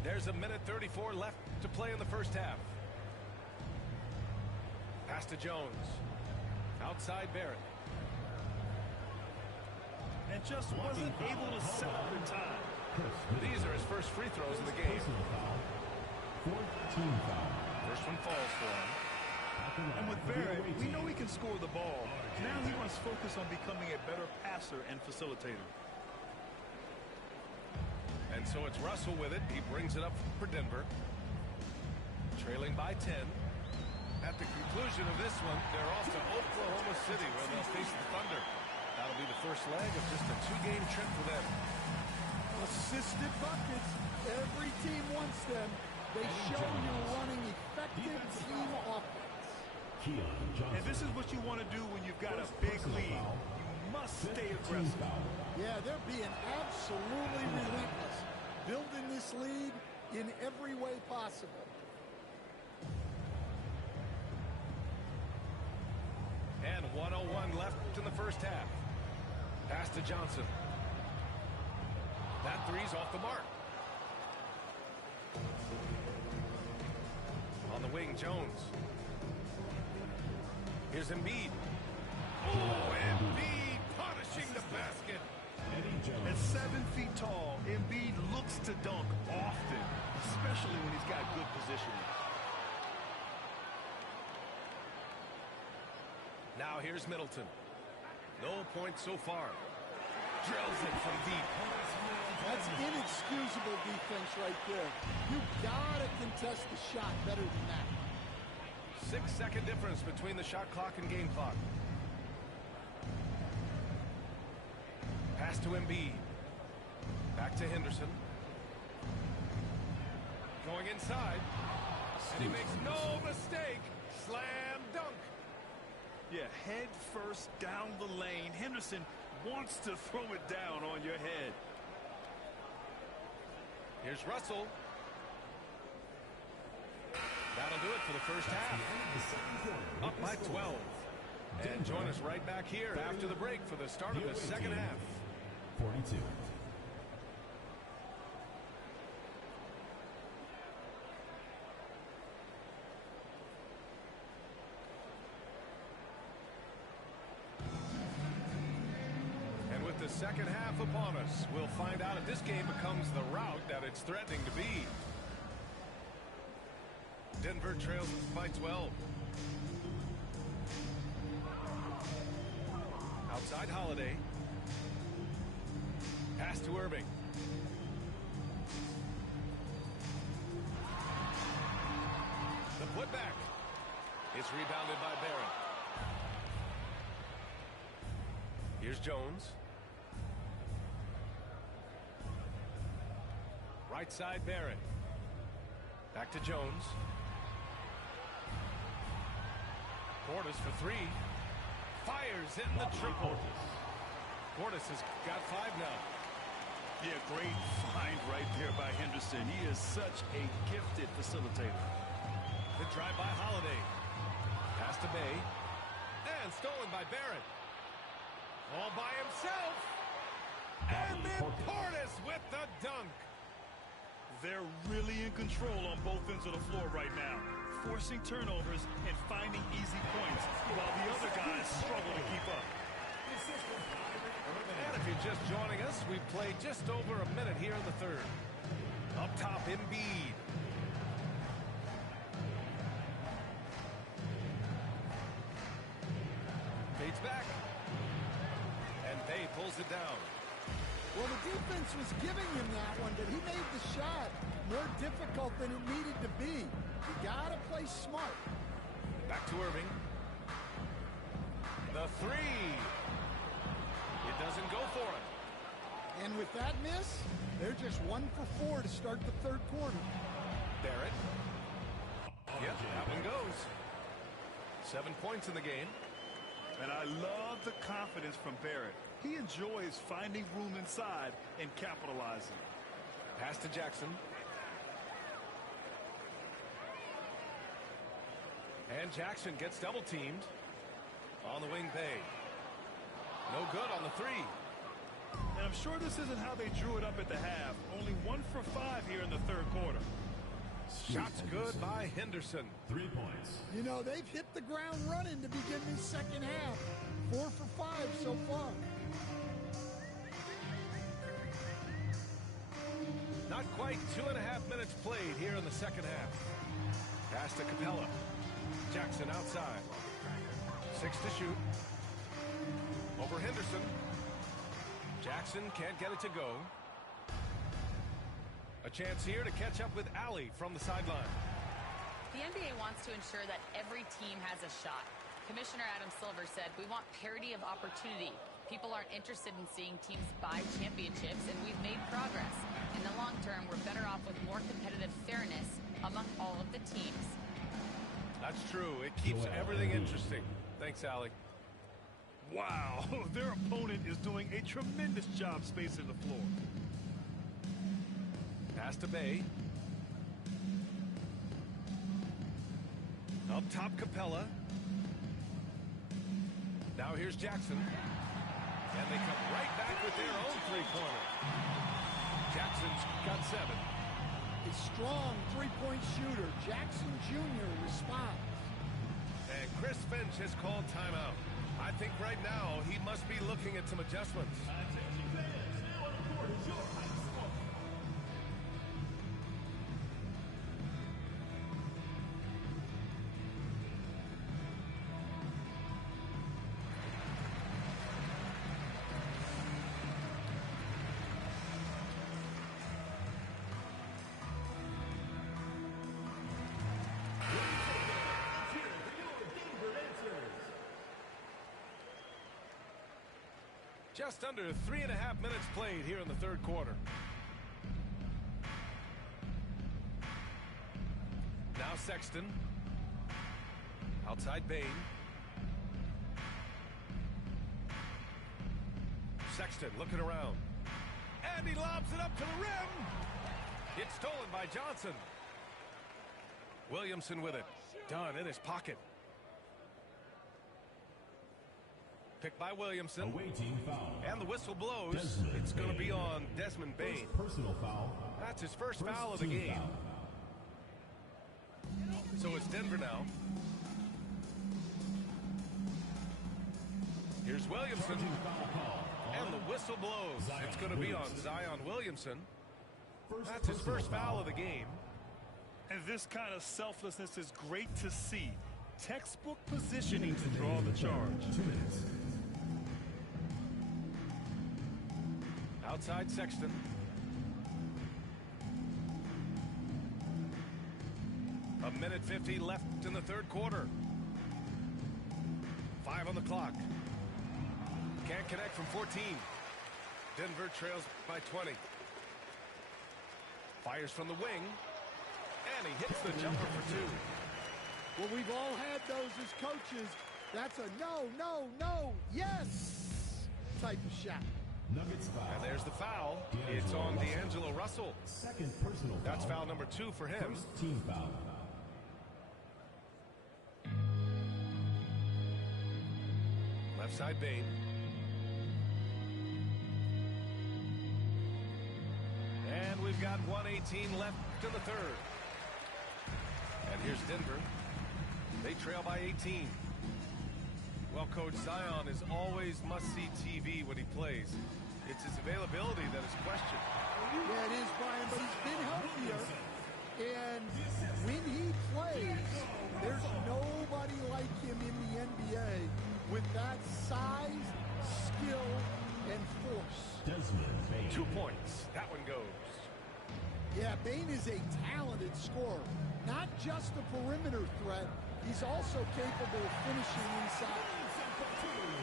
There's a minute 34 left to play in the first half. Pass to Jones. Outside Barrett. And just wasn't able to set up in time. These are his first free throws of the game. Fourth team foul. First one falls for him. And with Barrett, we know he can score the ball. Now he must focus on becoming a better passer and facilitator. And so it's Russell with it. He brings it up for Denver. Trailing by 10. At the conclusion of this one, they're off to Oklahoma City where they'll face the Thunder. That'll be the first leg of just a 2-game trip for them. Assisted buckets. Every team wants them. They show you're running effective team offense. And this is what you want to do when you've got a big lead. You must stay aggressive. Yeah, they're being absolutely relentless. Building this lead in every way possible. And 1:01 left in the first half. Pass to Johnson. That three's off the mark. On the wing, Jones. Here's Embiid. Oh, Embiid punishing the basket. At 7 feet tall, Embiid looks to dunk often, especially when he's got good positioning. Now here's Middleton. No points so far. Drills it from deep. That's inexcusable defense right there. You gotta contest the shot better than that. 6-second difference between the shot clock and game clock. Pass to Embiid. Back to Henderson. Going inside. And he makes no mistake. head first down the lane. Henderson wants to throw it down on your head. Here's Russell. That'll do it for the first half. Up by 12. And join us right back here after the break for the start of the second half. 42. And with the second half upon us, we'll find out if this game becomes the rout that it's threatening to be. Denver trails by 12. Outside Holiday. Pass to Irving. The putback. It's rebounded by Barrett. Here's Jones. Right side Barrett. Back to Jones. Portis for three. Fires in the triple. Portis has got 5 now. Yeah, great find right there by Henderson. He is such a gifted facilitator. The drive by Holiday. Pass to Bay. And stolen by Barrett. All by himself. And then Portis with the dunk. They're really in control on both ends of the floor right now, forcing turnovers and finding easy points while the other guys struggle to keep up. And if you're just joining us, we've played just over a minute here in the third. Up top, Embiid. Fades back. And Bay pulls it down. Well, the defense was giving him that one, but he made the shot more difficult than it needed to be. You got to play smart. Back to Irving. The three. It doesn't go for it. And with that miss, they're just 1 for 4 to start the third quarter. Barrett. Yep, that one goes. 7 points in the game. And I love the confidence from Barrett. He enjoys finding room inside and capitalizing. Pass to Jackson. And Jackson gets double teamed. On the wing, Bay. No good on the three. And I'm sure this isn't how they drew it up at the half. Only 1 for 5 here in the third quarter. Shots good by Henderson. 3 points. You know, they've hit the ground running to begin this second half. 4 for 5 so far. Not quite 2.5 minutes played here in the second half. Pass to Capella. Jackson outside. 6 to shoot. Over Henderson. Jackson can't get it to go. A chance here to catch up with Allie from the sideline. The NBA wants to ensure that every team has a shot. Commissioner Adam Silver said, "We want parity of opportunity. People aren't interested in seeing teams buy championships, and we've made progress. In the long term, we're better off with more competitive fairness among all of the teams." That's true. It keeps everything interesting. Thanks, Allie. Wow, their opponent is doing a tremendous job spacing the floor. Pass to Bay. Up top, Capella. Now here's Jackson. And they come right back with their own three-pointer. Jackson's got 7. A strong three-point shooter. Jackson Jr. responds. And Chris Finch has called timeout. I think right now he must be looking at some adjustments. Just under 3.5 minutes played here in the third quarter. Now Sexton. Outside Bane. Sexton looking around. And he lobs it up to the rim. It's stolen by Johnson. Williamson with it. Done in his pocket. Picked by Williamson. Awaiting foul. And the whistle blows. Desmond It's going to be Bane. on Desmond Bane. First personal foul. That's his first First foul of the team game. foul. So it's Denver now. Here's Williamson. Charging foul call. And the whistle blows. Zion It's going to be on Williamson. Zion Williamson. First That's his personal first foul of the game. And this kind of selflessness is great to see. Textbook positioning to draw the charge. 2 minutes. Outside Sexton. A minute 50 left in the third quarter. 5 on the clock. Can't connect from 14. Denver trails by 20. Fires from the wing. And he hits the jumper for 2. Well, we've all had those as coaches. That's a no, no, no, yes type of shot. Nuggets foul. And there's the foul. It's on D'Angelo Russell. Second personal foul. That's foul number 2 for him. First team foul. Left side Bane. And we've got 1:18 left in the third. And here's Denver. They trail by 18. Well, Coach, Zion is always must-see TV when he plays. It's his availability that is questioned. Yeah, it is, Brian, but he's been healthier. And when he plays, there's nobody like him in the NBA with that size, skill, and force. Desmond Bane. 2 points. That one goes. Yeah, Bane is a talented scorer. Not just a perimeter threat, he's also capable of finishing inside.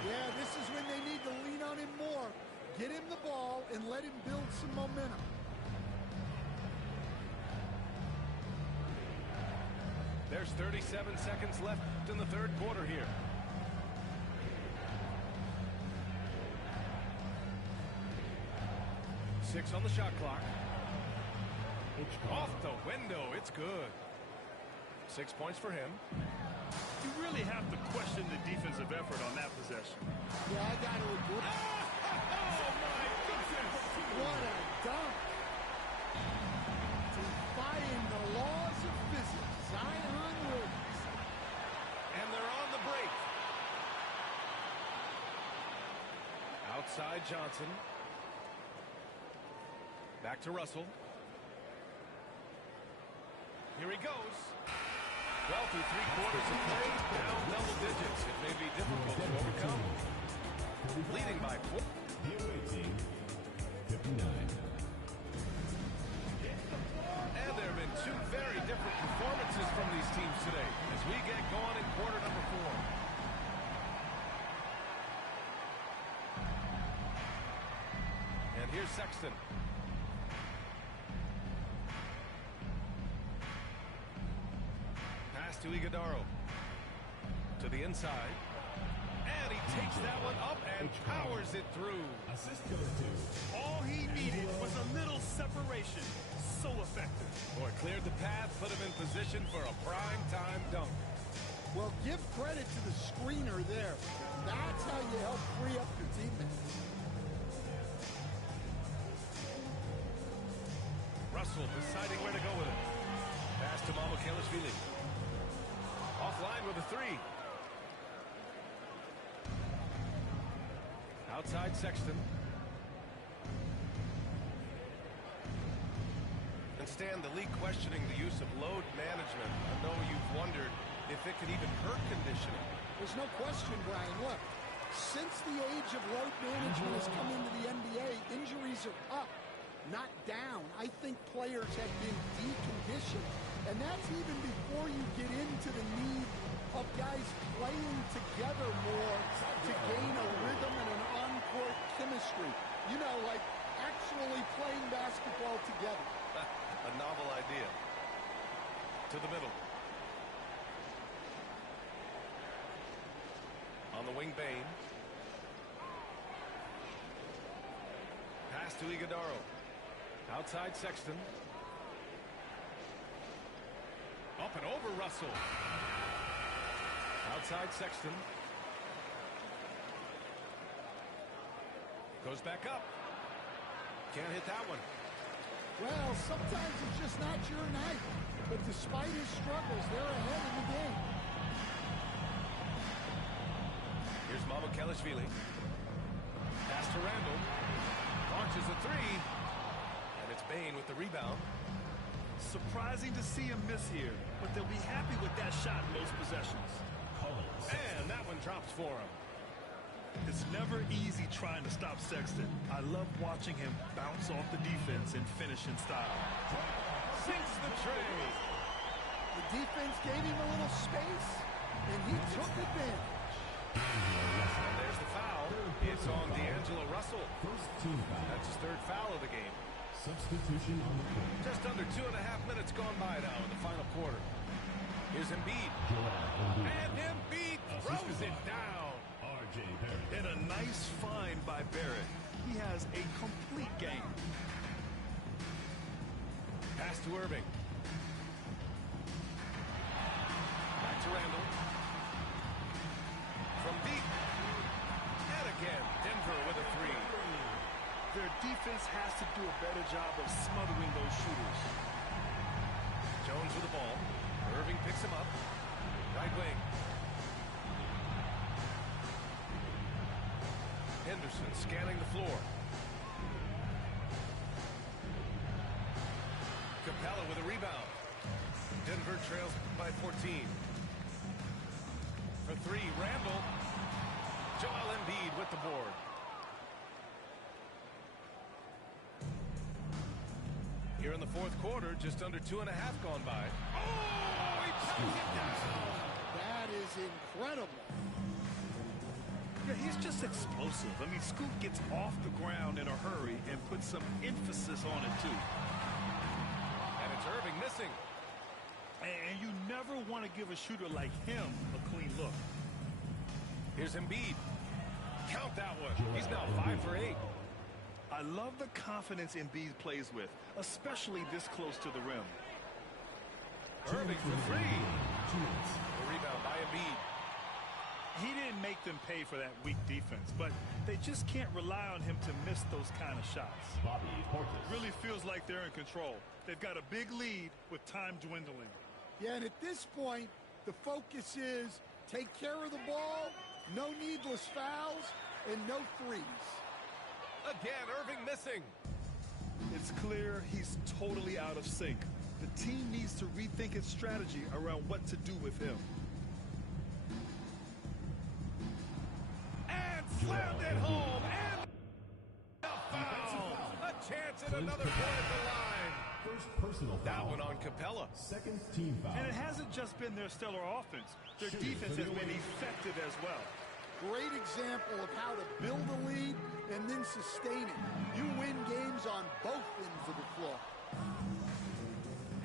Yeah, this is when they need to lean on him more. Get him the ball and let him build some momentum. There's 37 seconds left in the third quarter here. Six on the shot clock. Off the window. It's good. 6 points for him. You really have to question the defensive effort on that possession. Yeah, I got to agree. Oh, my goodness! What a dunk. Defying the laws of physics. Zion Williamson. And they're on the break. Outside Johnson. Back to Russell. Here he goes. Well, through 3 quarters of play, down double digits. It may be difficult to overcome. Leading by 4. The away team, 59. And there have been 2 very different performances from these teams today as we get going in quarter number 4. And here's Sexton. Pass to Iguodaro. To the inside. And he takes that one up and powers it through. Assist goes to. All he needed was a little separation. So effective. Boy, cleared the path, put him in position for a prime-time dunk. Well, give credit to the screener there. That's how you help free up your teammates. Russell deciding where to go with it. Pass to Mamukelashvili. Offline with a 3. Outside Sexton. And Stan, the league questioning the use of load management. I know you've wondered if it could even hurt conditioning. There's no question, Brian. Look, since the age of load management has come into the NBA, injuries are up, not down. I think players have been deconditioned, and that's even before you get into the need of guys playing together more to gain a rhythm and an on-court chemistry. You know, like actually playing basketball together. A novel idea. To the middle. On the wing, Bane. Pass to Iguodaro. Outside Sexton. Up and over Russell. Outside Sexton. Goes back up. Can't hit that one. Well, sometimes it's just not your night. But despite his struggles, they're ahead in the game. Here's Mamukelashvili. Pass to Randall. Launches a three. And it's Bane with the rebound. Surprising to see him miss here, but they'll be happy with that shot in most possessions. And that one drops for him. It's never easy trying to stop Sexton. I love watching him bounce off the defense and finish in style. Sinks the tray. The defense gave him a little space, and he took advantage. And there's the foul. It's on D'Angelo Russell. First team foul. That's his third foul of the game. Substitution on the court. Just under 2.5 minutes gone by now in the final quarter. Here's Embiid. Joel Embiid. And Embiid throws it down. R.J. Barrett. And a nice find by Barrett. He has a complete game. Pass to Irving. Back to Randall. From deep. And again, Denver with a three. Their defense has to do a better job of smothering those shooters. Jones with the ball. Irving picks him up. Right wing. Henderson scanning the floor. Capella with a rebound. Denver trails by 14. For three, Randall. Joel Embiid with the board. Here in the fourth quarter, just under 2.5 gone by. Oh, he puts it down. That is incredible. Yeah, he's just explosive. I mean, Scoot gets off the ground in a hurry and puts some emphasis on it, too. And it's Irving missing. And you never want to give a shooter like him a clean look. Here's Embiid. Count that one. He's now 5 for 8. I love the confidence Embiid plays with, especially this close to the rim. Irving for three. The rebound by Embiid. He didn't make them pay for that weak defense, but they just can't rely on him to miss those kind of shots. Bobby Portis. Really feels like they're in control. They've got a big lead with time dwindling. Yeah, and at this point, the focus is take care of the ball, no needless fouls, and no threes. Again, Irving missing. It's clear he's totally out of sync. The team needs to rethink its strategy around what to do with him. And slammed it home. And a foul. A chance at another point at the line. First personal That foul. one on Capella. Second team foul. And it hasn't just been their stellar offense. Their Shoot, defense has been away. effective as well. Great example of how to build a lead and then sustain it. You win games on both ends of the floor.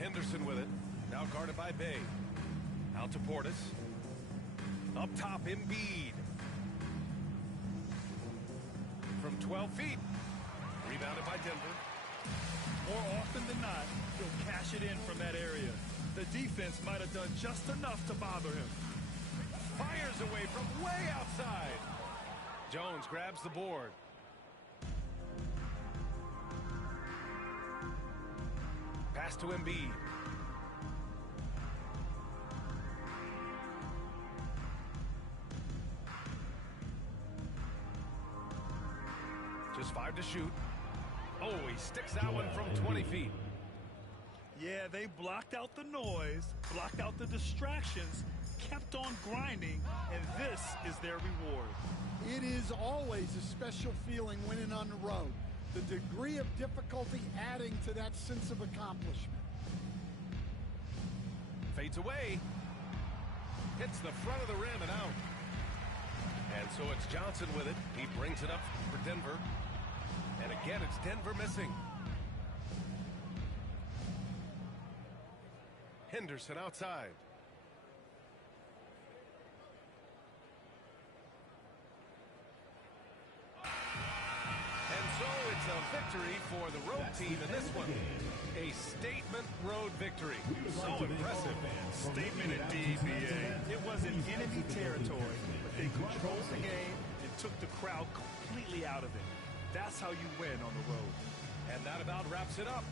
Henderson with it. Now guarded by Bay. Out to Portis. Up top, Embiid. From 12 feet. Rebounded by Denver. More often than not, he'll cash it in from that area. The defense might have done just enough to bother him. Fires away from way outside. Jones grabs the board. Pass to Embiid. Just 5 to shoot. Oh, he sticks that one from 20 feet. Yeah, they blocked out the noise, blocked out the distractions, kept on grinding, and this is their reward. It is always a special feeling winning on the road. The degree of difficulty adding to that sense of accomplishment. Fades away. Hits the front of the rim and out. And so it's Johnson with it. He brings it up for Denver. And again, it's Denver missing. Henderson outside. And so it's a victory team in this one. A statement road victory. So impressive. Statement indeed, BA. It was in enemy territory, but they controlled the game and took the crowd completely out of it. That's how you win on the road. And that about wraps it up.